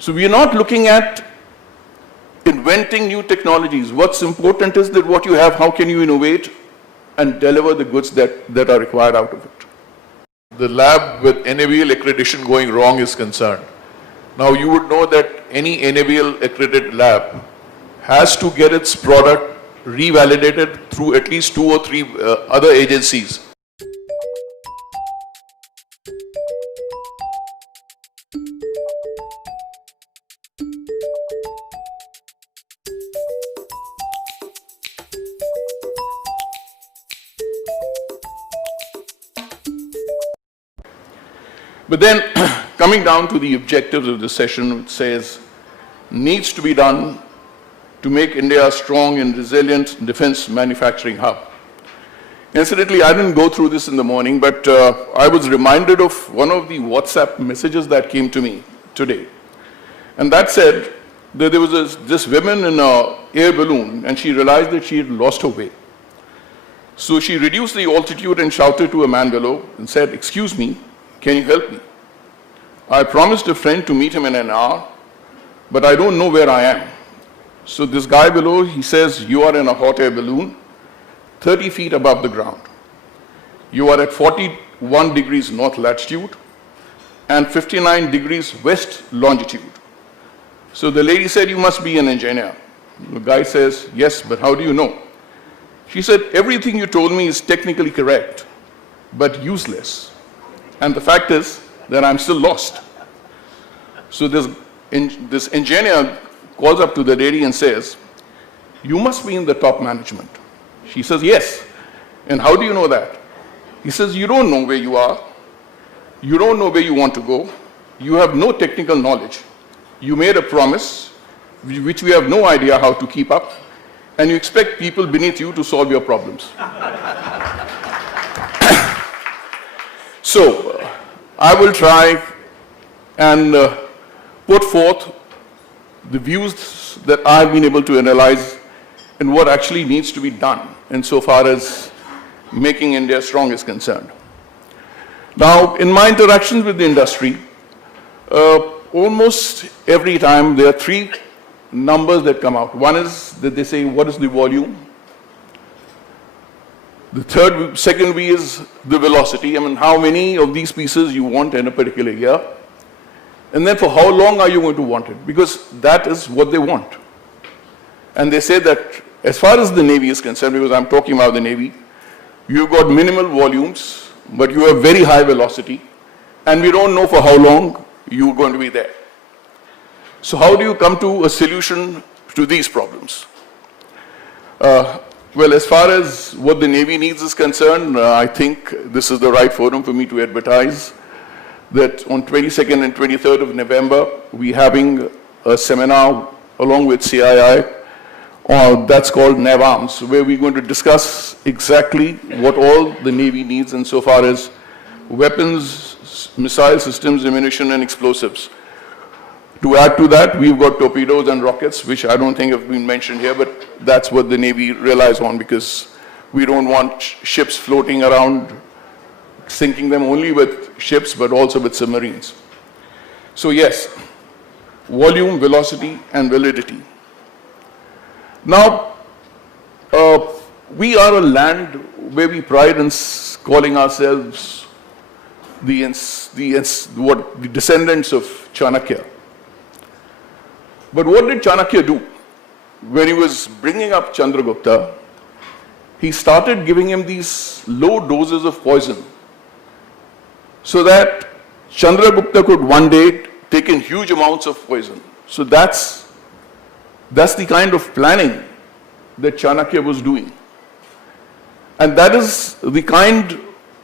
So we are not looking at inventing new technologies. What's important is that what you have, how can you innovate and deliver the goods that are required out of it. The lab with NAVAL accreditation going wrong is concerned. Now you would know that any NAVAL accredited lab has to get its product revalidated through at least 2 or 3 other agencies. But then, coming down to the objectives of the session, it says, needs to be done to make India a strong and resilient defense manufacturing hub. Incidentally, I didn't go through this in the morning, but I was reminded of one of the WhatsApp messages that came to me today. And that said that there was this woman in an air balloon, and she realized that she had lost her way. So she reduced the altitude and shouted to a man below and said, "Excuse me, can you help me? I promised a friend to meet him in an hour, but I don't know where I am." So this guy below, he says, "You are in a hot air balloon, 30 feet above the ground. You are at 41 degrees north latitude and 59 degrees west longitude." So the lady said, "You must be an engineer." The guy says, "Yes, but how do you know?" She said, "Everything you told me is technically correct, but useless. And the fact is that I'm still lost." So this engineer calls up to the lady and says, "You must be in the top management." She says, "Yes." "And how do you know that?" He says, "You don't know where you are. You don't know where you want to go. You have no technical knowledge. You made a promise which we have no idea how to keep up, and you expect people beneath you to solve your problems." So, I will try and put forth the views that I've been able to analyze and what actually needs to be done insofar as making India strong is concerned. Now, in my interactions with the industry, almost every time there are 3 numbers that come out. One is that they say, what is the volume? The second V is the velocity. I mean, how many of these pieces you want in a particular year. And then for how long are you going to want it? Because that is what they want. And they say that as far as the Navy is concerned, because I'm talking about the Navy, you've got minimal volumes, but you have very high velocity, and we don't know for how long you're going to be there. So how do you come to a solution to these problems? Well, as far as what the Navy needs is concerned, I think this is the right forum for me to advertise that on 22nd and 23rd of November, we're having a seminar along with CII that's called NAVARMS, where we're going to discuss exactly what all the Navy needs insofar as weapons, missile systems, ammunition, and explosives. To add to that, we've got torpedoes and rockets, which I don't think have been mentioned here, but that's what the Navy relies on because we don't want ships floating around, sinking them only with ships, but also with submarines. So yes, volume, velocity, and validity. Now, we are a land where we pride in calling ourselves the descendants of Chanakya. But what did Chanakya do? When he was bringing up Chandragupta, he started giving him these low doses of poison so that Chandragupta could one day take in huge amounts of poison. So that's the kind of planning that Chanakya was doing. And that is the kind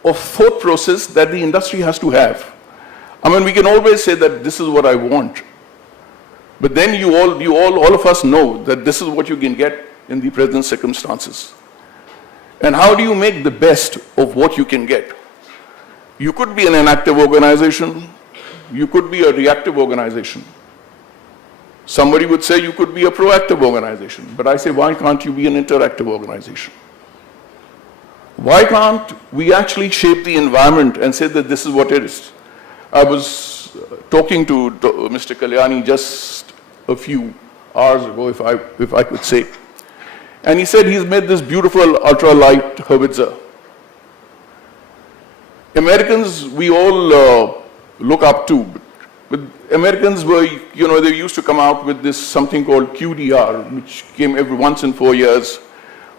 of thought process that the industry has to have. I mean, we can always say that this is what I want. But then all of us know that this is what you can get in the present circumstances. And how do you make the best of what you can get? You could be an inactive organization. You could be a reactive organization. Somebody would say you could be a proactive organization. But I say, why can't you be an interactive organization? Why can't we actually shape the environment and say that this is what it is? I was talking to Mr. Kalyani just a few hours ago, if I could say, and he said he's made this beautiful ultralight howitzer. Americans, we all look up to, but Americans were, they used to come out with this something called QDR, which came every once in 4 years,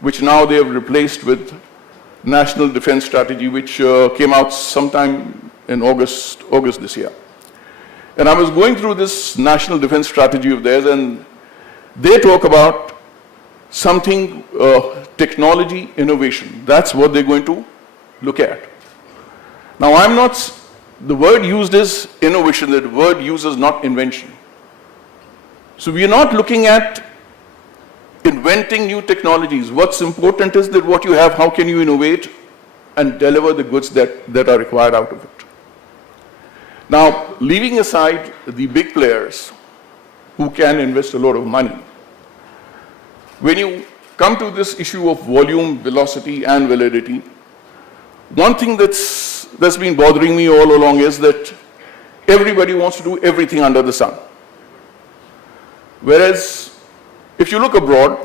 which now they have replaced with National Defense Strategy, which came out sometime in August this year. And I was going through this National Defense Strategy of theirs, and they talk about something, technology innovation. That's what they're going to look at. Now, the word used is innovation, the word used is not invention. So we are not looking at inventing new technologies. What's important is that what you have, how can you innovate and deliver the goods that are required out of it. Now, leaving aside the big players who can invest a lot of money, when you come to this issue of volume, velocity, and validity, one thing that's been bothering me all along is that everybody wants to do everything under the sun. Whereas, if you look abroad,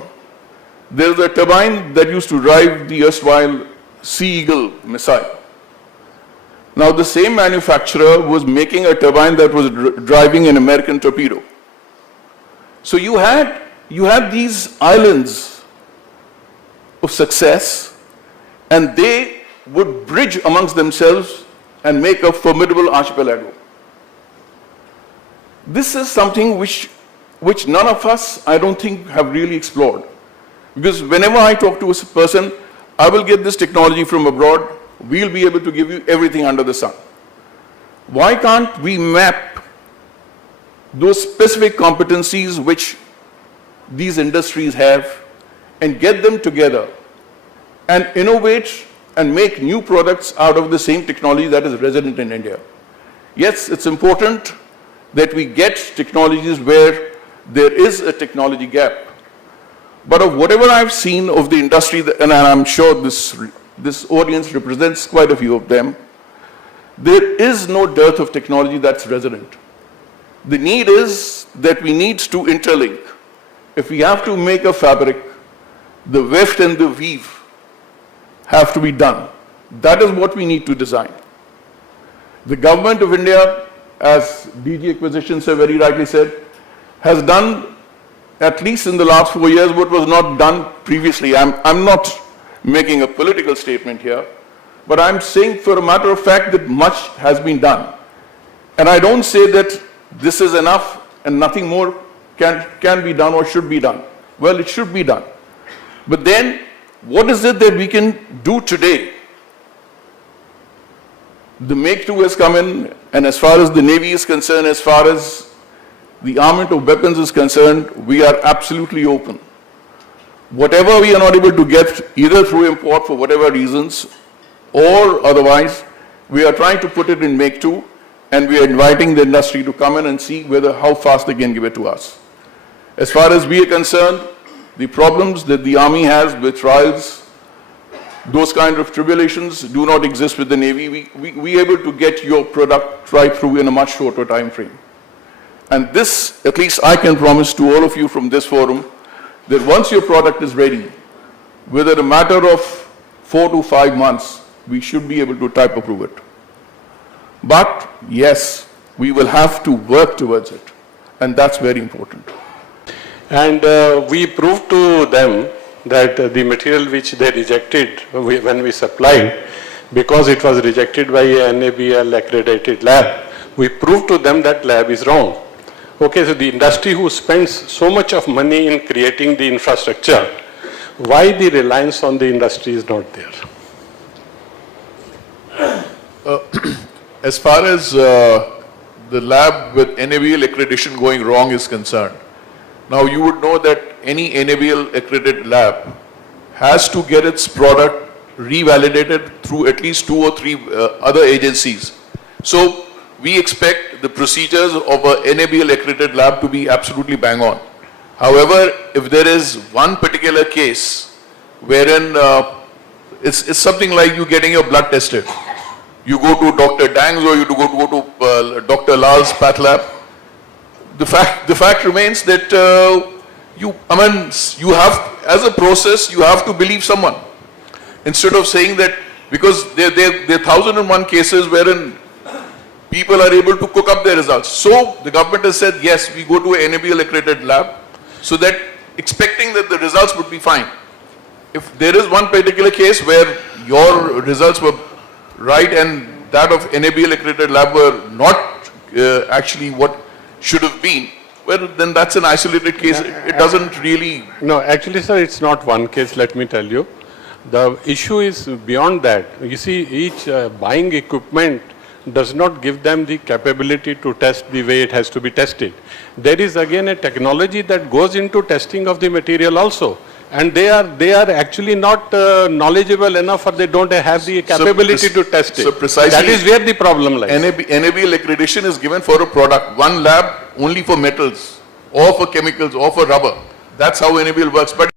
there's a turbine that used to drive the erstwhile Sea Eagle missile. Now, the same manufacturer was making a turbine that was driving an American torpedo. So you had these islands of success, and they would bridge amongst themselves and make a formidable archipelago. This is something which none of us, I don't think, have really explored. Because whenever I talk to a person, I will get this technology from abroad, we'll be able to give you everything under the sun. Why can't we map those specific competencies which these industries have and get them together and innovate and make new products out of the same technology that is resident in India? Yes, it's important that we get technologies where there is a technology gap. But of whatever I've seen of the industry, and I'm sure this audience represents quite a few of them, there is no dearth of technology that's resident. The need is that we need to interlink. If we have to make a fabric, the weft and the weave have to be done. That is what we need to design. The government of India, as DG Acquisitions have very rightly said, has done, at least in the last 4 years, what was not done previously. I'm not making a political statement here, but I'm saying for a matter of fact that much has been done. And I don't say that this is enough and nothing more can be done or should be done. Well, it should be done. But then, what is it that we can do today? The Make-II has come in, and as far as the Navy is concerned, as far as the armament of weapons is concerned, we are absolutely open. Whatever we are not able to get, either through import for whatever reasons, or otherwise, we are trying to put it in Make-II, and we are inviting the industry to come in and see how fast they can give it to us. As far as we are concerned, the problems that the Army has with trials, those kind of tribulations do not exist with the Navy. We are able to get your product right through in a much shorter time frame. And this, at least I can promise to all of you from this forum, that once your product is ready, within a matter of 4 to 5 months, we should be able to type approve it. But yes, we will have to work towards it, and that's very important. And we proved to them that the material which they rejected when we supplied, because it was rejected by a NAVAL accredited lab, we proved to them that lab is wrong. Okay, so the industry who spends so much of money in creating the infrastructure, why the reliance on the industry is not there? As far as the lab with NAVAL accreditation going wrong is concerned, now you would know that any NAVAL accredited lab has to get its product revalidated through at least 2 or 3 other agencies. So we expect the procedures of a NAVAL accredited lab to be absolutely bang on. However, if there is one particular case wherein it's something like you getting your blood tested, you go to Dr. Dang's or you go to Dr. Lal's path lab, the fact remains that you have, as a process, you have to believe someone. Instead of saying that, because there are 1,001 cases wherein people are able to cook up their results. So the government has said, yes, we go to an NAVAL accredited lab, so that expecting that the results would be fine. If there is one particular case where your results were right and that of NAVAL accredited lab were not actually what should have been, well, then that's an isolated case. It doesn't really... No, actually, sir, it's not one case, let me tell you. The issue is beyond that. You see, each buying equipment does not give them the capability to test the way it has to be tested. There is again a technology that goes into testing of the material also. And they are actually not knowledgeable enough, or they don't have the capability to test it. So precisely, that is where the problem lies. NAVAL accreditation is given for a product. One lab only for metals, or for chemicals, or for rubber. That's how NAVAL works. But